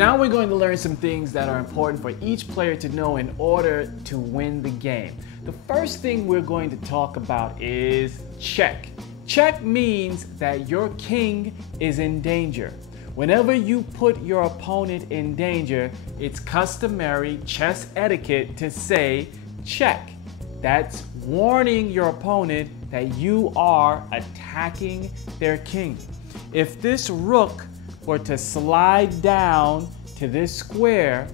now we're going to learn some things that are important for each player to know in order to win the game. The first thing we're going to talk about is check. Check means that your king is in danger. Whenever you put your opponent in danger, it's customary chess etiquette to say check. That's warning your opponent that you are attacking their king. If this rook were to slide down to this square,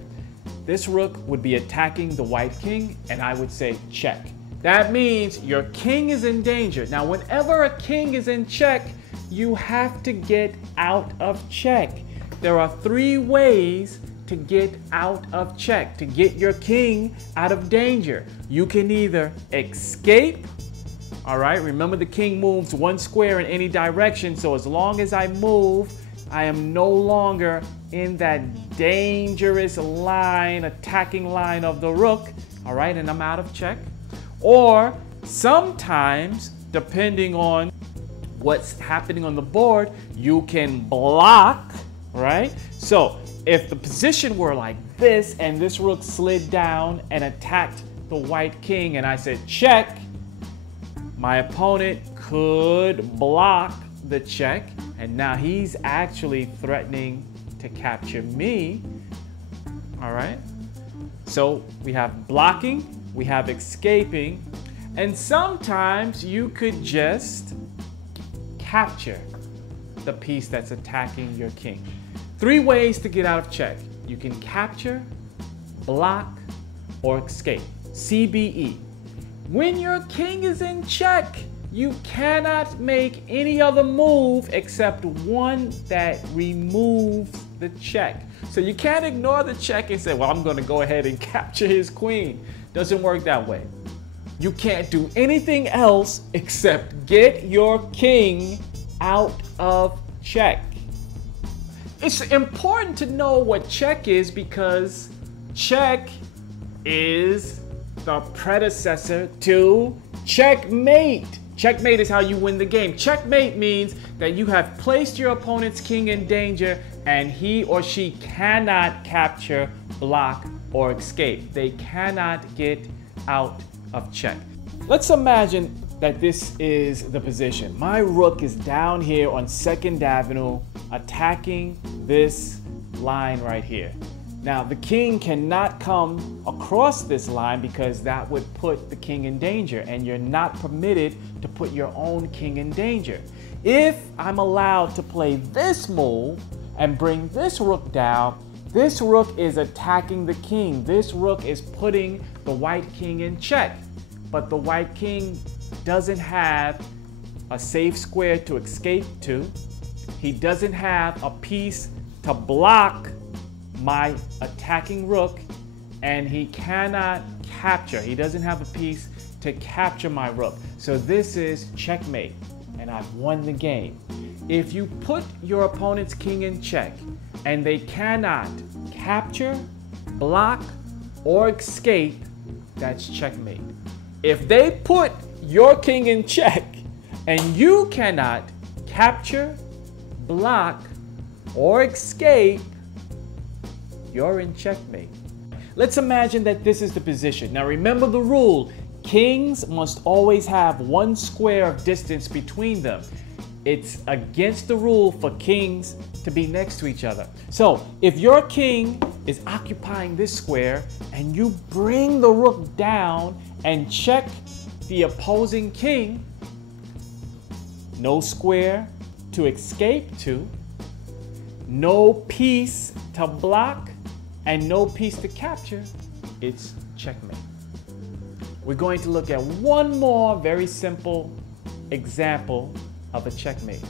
this rook would be attacking the white king, and I would say check. That means your king is in danger. Now, whenever a king is in check, you have to get out of check. There are 3 ways to get out of check, to get your king out of danger. You can either escape. All right, remember the king moves 1 square in any direction, so as long as I move, I am no longer in that dangerous line, attacking line of the rook, all right, and I'm out of check. Or sometimes, depending on what's happening on the board, you can block, right? So if the position were like this and this rook slid down and attacked the white king and I said check, my opponent could block the check, and now he's actually threatening to capture me. All right, so we have blocking, we have escaping, and sometimes you could just capture the piece that's attacking your king. 3 ways to get out of check. You can capture, block, or escape. CBE. When your king is in check, you cannot make any other move except one that removes the check. So you can't ignore the check and say, well, I'm going to go ahead and capture his queen. Doesn't work that way. You can't do anything else except get your king out of check. It's important to know what check is because check is the predecessor to checkmate. Checkmate is how you win the game. Checkmate means that you have placed your opponent's king in danger and he or she cannot capture, block, or escape. They cannot get out of check. Let's imagine that this is the position. My rook is down here on 2nd Avenue attacking this line right here. Now, the king cannot come across this line because that would put the king in danger, and you're not permitted to put your own king in danger. If I'm allowed to play this move and bring this rook down, this rook is attacking the king. This rook is putting the white king in check, but the white king doesn't have a safe square to escape to. He doesn't have a piece to block my attacking rook, and he cannot capture. He doesn't have a piece to capture my rook. So this is checkmate, and I've won the game. If you put your opponent's king in check and they cannot capture, block, or escape, that's checkmate. If they put your king in check and you cannot capture, block, or escape, you're in checkmate. Let's imagine that this is the position. Now remember the rule. Kings must always have 1 square of distance between them. It's against the rule for kings to be next to each other. So if your king is occupying this square and you bring the rook down and check the opposing king, no square to escape to, no piece to block, and no piece to capture, it's checkmate. We're going to look at one more very simple example of a checkmate.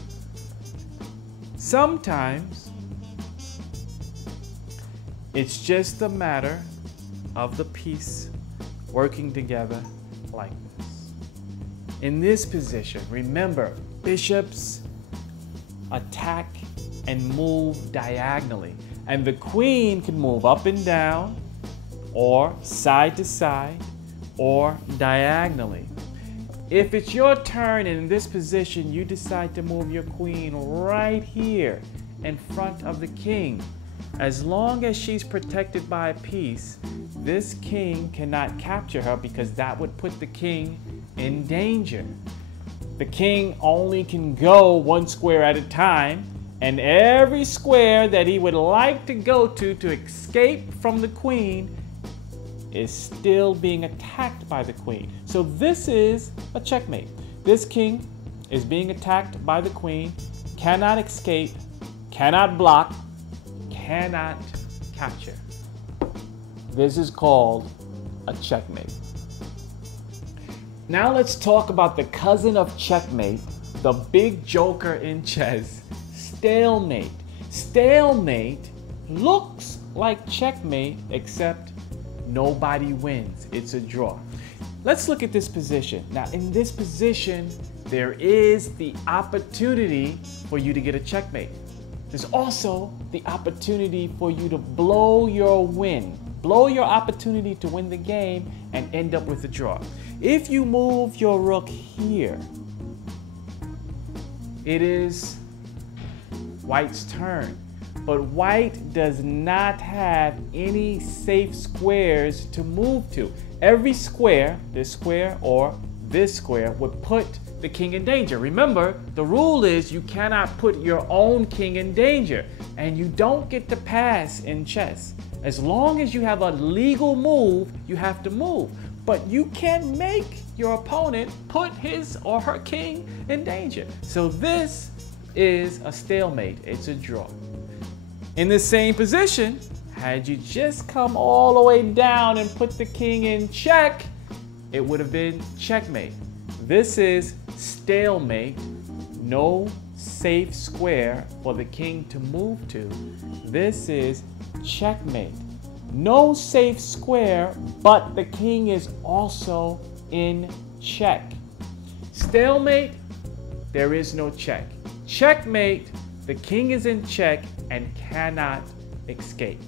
Sometimes it's just a matter of the piece working together like this. In this position, remember, bishops attack and move diagonally. And the queen can move up and down, or side to side, or diagonally. If it's your turn and in this position you decide to move your queen right here in front of the king, As long as she's protected by a piece, this king cannot capture her because that would put the king in danger. The king only can go one square at a time, and every square that he would like to go to escape from the queen is still being attacked by the queen. So this is a checkmate. This king is being attacked by the queen, cannot escape, cannot block, cannot capture. This is called a checkmate. Now let's talk about the cousin of checkmate, the big joker in chess, stalemate. Stalemate looks like checkmate, except nobody wins. It's a draw. Let's look at this position. Now in this position, there is the opportunity for you to get a checkmate. There's also the opportunity for you to blow your win, blow your opportunity to win the game and end up with a draw. If you move your rook here, it is white's turn. But white does not have any safe squares to move to. Every square, this square or this square, would put the king in danger. Remember, the rule is you cannot put your own king in danger, and you don't get to pass in chess. As long as you have a legal move, you have to move. But you can make your opponent put his or her king in danger. So this is a stalemate. It's a draw. In the same position, had you just come all the way down and put the king in check, it would have been checkmate. This is stalemate. No safe square for the king to move to. This is checkmate. No safe square, but the king is also in check. Stalemate, there is no check. Checkmate, the king is in check and cannot escape.